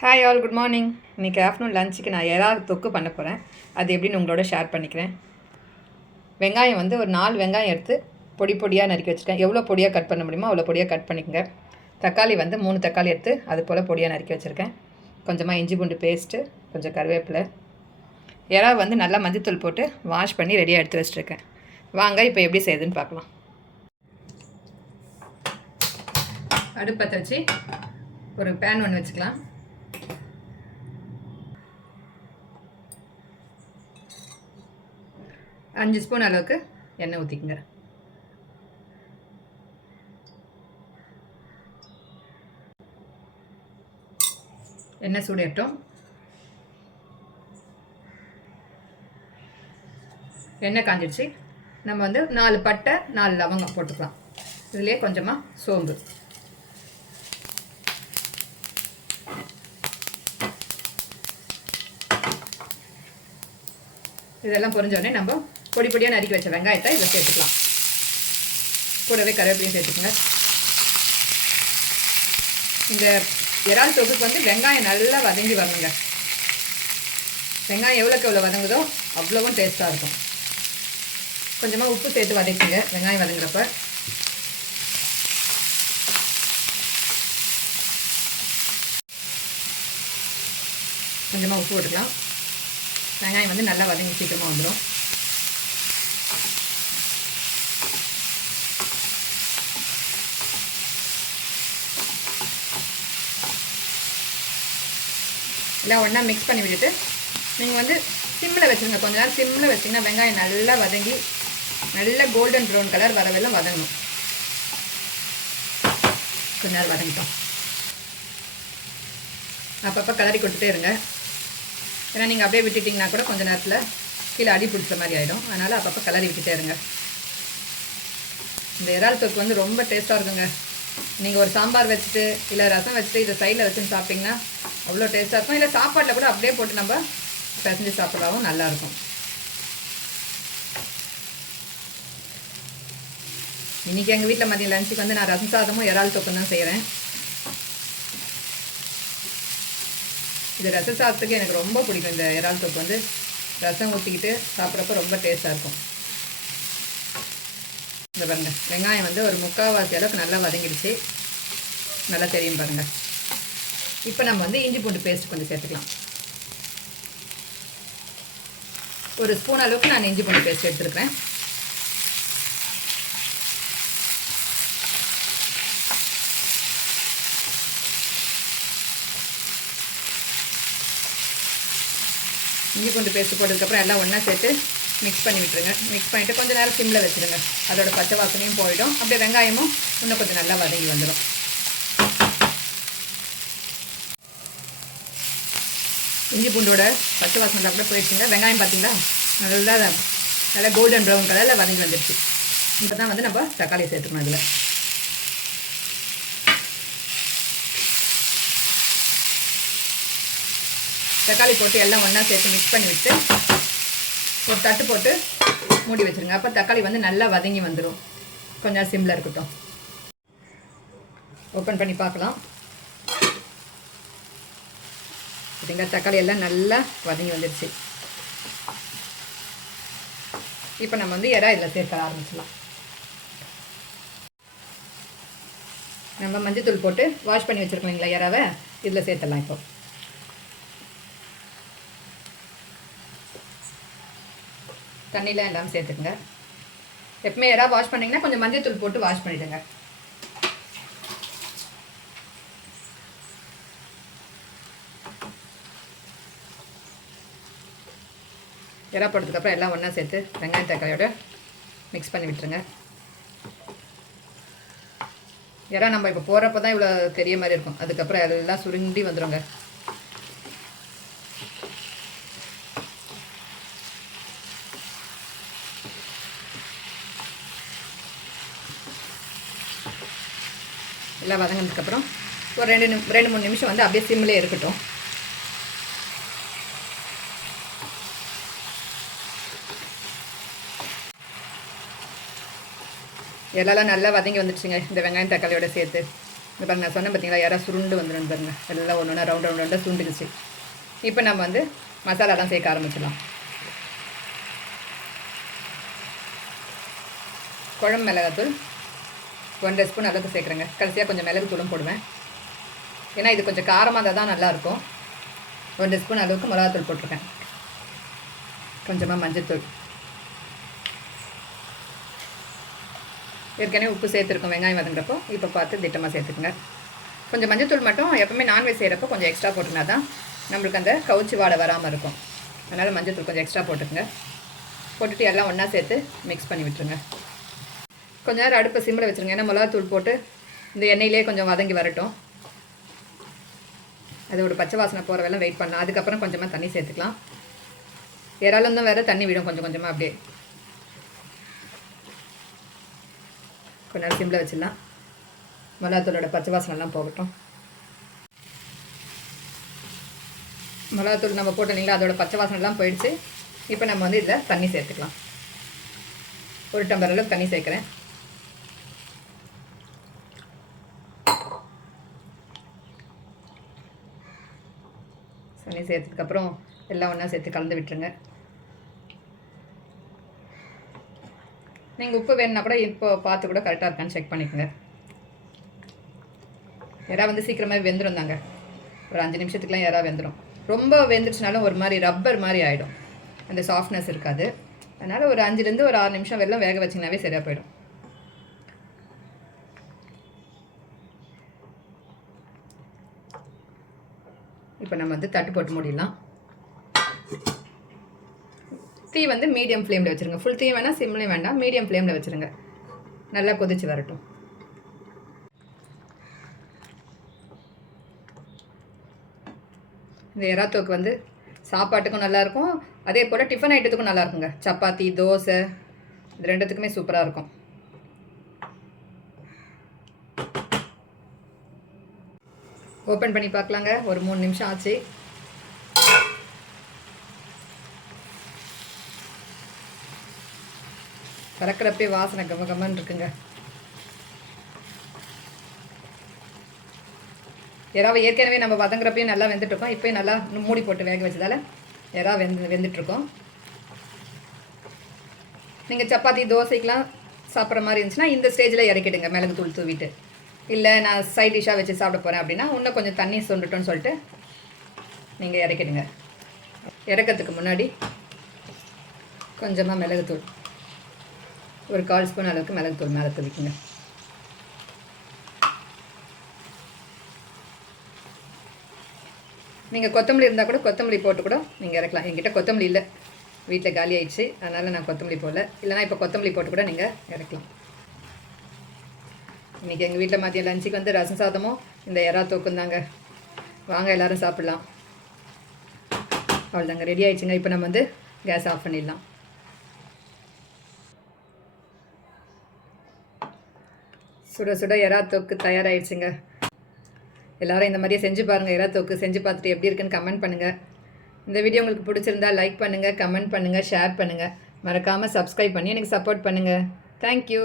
Hi all good morning இன்றைக்கி afternoon லஞ்சுக்கு நான் ஏதாவது தொக்கு பண்ண போகிறேன் அது எப்படின்னு உங்களோட ஷேர் பண்ணிக்கிறேன். வெங்காயம் வந்து ஒரு நாலு வெங்காயம் எடுத்து பொடி பொடியாக நறுக்கி வச்சுருக்கேன் எவ்வளோ பொடியாக கட் பண்ண முடியுமோ அவ்வளோ பொடியாக கட் பண்ணிக்கங்க. தக்காளி வந்து மூணு தக்காளி எடுத்து அது போல் பொடியாக நறுக்கி வச்சுருக்கேன். கொஞ்சமாக இஞ்சி பூண்டு பேஸ்ட்டு கொஞ்சம் கருவேப்பிலை. இறா வந்து நல்லா மஞ்சத்தூள் போட்டு வாஷ் பண்ணி ரெடியாக எடுத்து வச்சுருக்கேன். வாங்க இப்போ எப்படி செய்யுதுன்னு பார்க்கலாம். அடுப்பை வச்சு ஒரு பேன் ஒன்று வச்சுக்கலாம். அஞ்சு ஸ்பூன் அளவுக்கு எண்ணெய் ஊற்றிக்குங்க எண்ணெய் சூடட்டும் எண்ணெய் காஞ்சிடுச்சு. நம்ம வந்து நாலு பட்டை நாலு லவங்கம் போட்டுக்கலாம். இதுலேயே கொஞ்சமாக சோம்பு. இதெல்லாம் பொறிஞ்சோடனே நம்ம பொடி பொடியாக நறுக்கி வச்ச வெங்காயத்தை இதை சேர்த்துக்கலாம். கூடவே கருவேப்பிலையும் சேர்த்துக்கோங்க. இந்த இறால் தொகுப்பு வந்து வெங்காயம் நல்லா வதங்கி வரணுங்க. வெங்காயம் எவ்வளோக்கு எவ்வளோ வதங்குதோ அவ்வளோவும் டேஸ்ட்டாக இருக்கும். கொஞ்சமாக உப்பு சேர்த்து வதக்கிங்க வெங்காயம் வதங்குறப்ப. கொஞ்சமாக உப்பு போட்டுக்கலாம். வெங்காயம் வந்து நல்லா வதங்கி சீக்கிரமாக வந்துடும் எல்லாம் ஒன்றா மிக்ஸ் பண்ணி விட்டுட்டு நீங்கள் வந்து சிம்மில் வச்சுருங்க. கொஞ்ச நேரம் சிம்மில் வச்சிங்கன்னா வெங்காயம் நல்லா வதங்கி நல்ல கோல்டன் ப்ரௌன் கலர் வரவெல்லாம் வதங்கணும். கொஞ்ச நேரம் வதங்கிட்டோம். அப்பப்போ கலரி கொடுத்துட்டே இருங்க. ஏன்னா நீங்கள் அப்படியே விட்டுட்டிங்கன்னா கூட கொஞ்சம் நேரத்தில் கீழே அடி பிடிச்ச மாதிரி ஆகிடும் அதனால் அப்பப்போ கலரி விட்டுட்டே இருங்க. இந்த இறால் தொக்கு வந்து ரொம்ப டேஸ்ட்டாக இருக்குங்க. நீங்கள் ஒரு சாம்பார் வச்சுட்டு இல்லை ரசம் வச்சுட்டு இதை சைடில் வச்சுன்னு சாப்பிட்டிங்கன்னா அவ்வளோ டேஸ்ட்டாக இருக்கும். இல்லை சாப்பாட்டில் கூட அப்படியே போட்டு நம்ம பிசைஞ்சு சாப்பிட்றாவும் நல்லாயிருக்கும் இன்றைக்கி எங்கள் வீட்டில் மதியம் லஞ்சுக்கு வந்து நான் ரசம் சாதமும் இறால் தொக்கும் தான் செய்கிறேன் இது ரச சாதத்துக்கு எனக்கு ரொம்ப பிடிக்கும். இந்த இறால் தொக்கு வந்து ரசம் ஊற்றிக்கிட்டு சாப்பிட்றப்ப ரொம்ப டேஸ்ட்டாக இருக்கும். இந்த பாருங்கள் வெங்காயம் வந்து ஒரு முக்கால்வாசி அளவுக்கு நல்லா வதங்கிடுச்சு. நல்லா தெரியும் பாருங்கள் இப்போ நம்ம வந்து இஞ்சி பூண்டு பேஸ்ட் கொஞ்சம் சேர்த்துக்கலாம். ஒரு ஸ்பூன் அளவுக்கு நான் இஞ்சி பூண்டு பேஸ்ட் எடுத்துருக்கிறேன். இஞ்சி பூண்டு பேஸ்ட் போட்டதுக்கப்புறம் எல்லாம் ஒன்றா சேர்த்து மிக்ஸ் பண்ணி விட்டுருங்க. மிக்ஸ் பண்ணிவிட்டு கொஞ்சம் நேரம் சிம்மில் வச்சுருங்க. அதோட பச்சை வாசனையும் போயிடும். அப்படியே வெங்காயமும் இன்னும் கொஞ்சம் நல்லா வதங்கி வந்துடும் இஞ்சி பூண்டோட பச்சை வாசனை கூட போயிடுச்சுங்க. வெங்காயம் பார்த்தீங்களா நல்லா நல்லா கோல்டன் ப்ரௌன் கலரில் வதங்கி வந்துடுச்சு இப்போ தான் வந்து நம்ம தக்காளி சேர்த்துக்கணும் அதில். தக்காளி போட்டு எல்லாம் ஒன்றா சேர்த்து மிக்ஸ் பண்ணி விட்டு ஒரு தட்டு போட்டு மூடி வச்சுருங்க. அப்போ தக்காளி வந்து நல்லா வதங்கி வந்துடும் கொஞ்சம் சிம்மில் இருக்கட்டும். ஓப்பன் பண்ணி பார்க்கலாம். பார்த்தீங்களா தக்காளி எல்லாம் நல்லா வதங்கி வந்துடுச்சு இப்போ நம்ம வந்து இறா இதில் சேர்க்க ஆரம்பிச்சிடலாம். நம்ம மஞ்சத்தூள் போட்டு வாஷ் பண்ணி வச்சுருக்கோம் இல்லைங்களா இறாவை இதில் சேர்த்துடலாம் இப்போ. தண்ணிலாம் எல்லாம் சேர்த்துக்குங்க. எப்பவுமே யாராவது வாஷ் பண்ணிங்கன்னா கொஞ்சம் மஞ்சள் தூள் போட்டு வாஷ் பண்ணிவிடுங்க இறா போட்டதுக்கப்புறம் எல்லாம் ஒன்றா சேர்த்து வெங்காயம் தக்காளியோட மிக்ஸ் பண்ணி விட்டுருங்க. இறா நம்ம இப்போ போகிறப்ப தான் இவ்வளோ தெரிய மாதிரி இருக்கும். அதுக்கப்புறம் எல்லாம் சுருண்டி வந்துடுங்க எல்லாம் வதங்கினதுக்கப்புறம் ஒரு ரெண்டு நிமி ரெண்டு மூணு நிமிஷம் வந்து அப்படியே சிம்மிலே இருக்கட்டும். எல்லாம் நல்லா வதங்கி வந்துடுச்சுங்க இந்த வெங்காயம் தக்காளியோட சேர்த்து. இந்த பாருங்க நான் சொன்னேன் பார்த்தீங்களா யாராவது சுருண்டு வந்துடும் பாருங்க. எல்லாம் ஒன்று ஒன்றா ரவுண்ட் ரவுண்ட் ரவுண்டாக சுண்டுக்குச்சு இப்போ நம்ம வந்து மசாலாலாம் சேர்க்க ஆரம்பிச்சிடலாம். குழம்பு மிளகாத்தூள் ஒன்றரை ஸ்பூன் அளவுக்கு சேர்க்குறேங்க. கடைசியாக கொஞ்சம் மிளகு தூளும் போடுவேன். ஏன்னா இது கொஞ்சம் காரமாக இருந்தால் தான் நல்லாயிருக்கும். ஒன்றரை ஸ்பூன் அளவுக்கு மிளகாத்தூள் போட்டிருக்கேன். கொஞ்சமாக மஞ்சத்தூள். ஏற்கனவே உப்பு சேர்த்துருக்கோம் வெங்காயம் வதங்குறப்போ. இப்போ பார்த்து திட்டமாக சேர்த்துக்குங்க. கொஞ்சம் மஞ்சத்தூள் மட்டும் எப்பவுமே நான்வெஜ் செய்கிறப்போ கொஞ்சம் எக்ஸ்ட்ரா போட்டுனா தான் நம்மளுக்கு அந்த கவுச்சி வாடை வராமல் இருக்கும். அதனால் மஞ்சத்தூள் கொஞ்சம் எக்ஸ்ட்ரா போட்டுக்குங்க. போட்டுட்டு எல்லாம் ஒன்றா சேர்த்து மிக்ஸ் பண்ணி விட்டுருங்க. கொஞ்ச நேரம் அடுப்பை சிம்மில் வச்சுருங்க. ஏன்னா மிளகாத்தூள் போட்டு இந்த எண்ணெயிலே கொஞ்சம் வதங்கி வரட்டும். அதோட பச்சை வாசனை போகிற வேலை வெயிட் பண்ணலாம். அதுக்கப்புறம் கொஞ்சமாக தண்ணி சேர்த்துக்கலாம். இறாலும் தான் வேறு தண்ணி விடும். கொஞ்சம் கொஞ்சமாக அப்படியே. கொஞ்ச நேரம் சிம்மில் வச்சிடலாம். மிளகாத்தூளோட பச்சை வாசனைலாம் போகட்டும். மிளகாத்தூள் நம்ம போட்டோம் இல்லைங்களா அதோட பச்சை வாசனைலாம் போயிடுச்சு. இப்போ நம்ம வந்து இதில் தண்ணி சேர்த்துக்கலாம். ஒரு டம்பர் அளவுக்கு தண்ணி சேர்க்குறேன். தண்ணி சேர்த்ததுக்கப்புறம் எல்லாம் ஒன்றா சேர்த்து கலந்து விட்டுருங்க. நீங்கள் உப்பு வேணுன்னா கூட இப்போ பார்த்து கூட கரெக்டாக இருக்கான்னு செக் பண்ணிக்கோங்க. எறா வந்து சீக்கிரமாக வெந்துடும் தாங்க. ஒரு அஞ்சு நிமிஷத்துக்குலாம் எறா வெந்துடும் ரொம்ப வெந்துருச்சுனாலும் ஒரு மாதிரி ரப்பர் மாதிரி ஆகிடும் அந்த சாஃப்ட்னஸ் இருக்காது. அதனால் ஒரு அஞ்சுலேருந்து ஒரு ஆறு நிமிஷம் வெள்ளம் வேக வச்சிங்கனாவே சரியாக போயிடும். இப்போ நம்ம வந்து தட்டு போட்டு முடியலாம் தீ வந்து மீடியம் ஃப்ளேமில் வச்சுருங்க. ஃபுல் தீ வேணால் சிம்லேயும் வேண்டாம். மீடியம் ஃப்ளேமில் வச்சுருங்க. நல்லா கொதிச்சு வரட்டும். இந்த எறாத்தோக்கு வந்து சாப்பாட்டுக்கும் நல்லாயிருக்கும் அதே போல் டிஃபன் ஐட்டத்துக்கும் நல்லாயிருக்குங்க சப்பாத்தி தோசை இது ரெண்டுத்துக்குமே சூப்பராக இருக்கும். ஓப்பன் பண்ணி பார்க்கலாங்க. ஒரு மூணு நிமிஷம் ஆச்சு. திறக்கிறப்பே வாசனை கம கமன்னு இருக்குங்க. எறாவை ஏற்கனவே நம்ம வதங்குறப்பையும் நல்லா வெந்துட்டுருக்கோம். இப்போயும் நல்லா மூடி போட்டு வேக வச்சதால எறா வெந்து வெந்துட்டுருக்கோம். நீங்கள் சப்பாத்தி தோசைக்கெலாம் சாப்பிட்ற மாதிரி இருந்துச்சுன்னா இந்த ஸ்டேஜில் இறக்கிடுங்க. மிளகு தூள் தூவிட்டு. இல்லை நான் சைட் டிஷ்ஷாக வச்சு சாப்பிட போகிறேன் அப்படின்னா இன்னும் கொஞ்சம் தண்ணி சொண்டுட்டோன்னு சொல்லிட்டு நீங்கள் இறக்கிடுங்க. இறக்கிறதுக்கு முன்னாடி கொஞ்சமாக மிளகுத்தூள். ஒரு கால் ஸ்பூன் அளவுக்கு மிளகுத்தூள் மேலே தூவிக்குங்க. நீங்கள் கொத்தமல்லி இருந்தால் கூட கொத்தமல்லி போட்டு கூட நீங்கள் இறக்கலாம். என்கிட்ட கொத்தமல்லி இல்லை. வீட்டில் காலி ஆயிடுச்சு. அதனால் நான் கொத்தமல்லி போடல. இல்லைனா இப்போ கொத்தமல்லி போட்டு கூட நீங்கள் இறக்கலாம். இன்றைக்கி எங்கள் வீட்டில் மதியம் லஞ்சுக்கு வந்து ரசம் சாதமும் இந்த எறா தோக்கும் தாங்க வாங்க எல்லோரும் சாப்பிட்லாம். அவ்வளோதாங்க ரெடி ஆயிடுச்சுங்க. இப்போ நம்ம வந்து கேஸ் ஆஃப் பண்ணிடலாம். சுட சுட எறா தொக்கு தயாராகிடுச்சுங்க எல்லோரும் இந்த மாதிரியே செஞ்சு பாருங்கள் எறா தொக்கு செஞ்சு பார்த்துட்டு எப்படி இருக்குன்னு கமெண்ட் பண்ணுங்கள் இந்த வீடியோ உங்களுக்கு பிடிச்சிருந்தா லைக் பண்ணுங்கள் கமெண்ட் பண்ணுங்கள் ஷேர் பண்ணுங்கள் மறக்காமல் சப்ஸ்கிரைப் பண்ணி எனக்கு சப்போர்ட் பண்ணுங்கள் தேங்க்யூ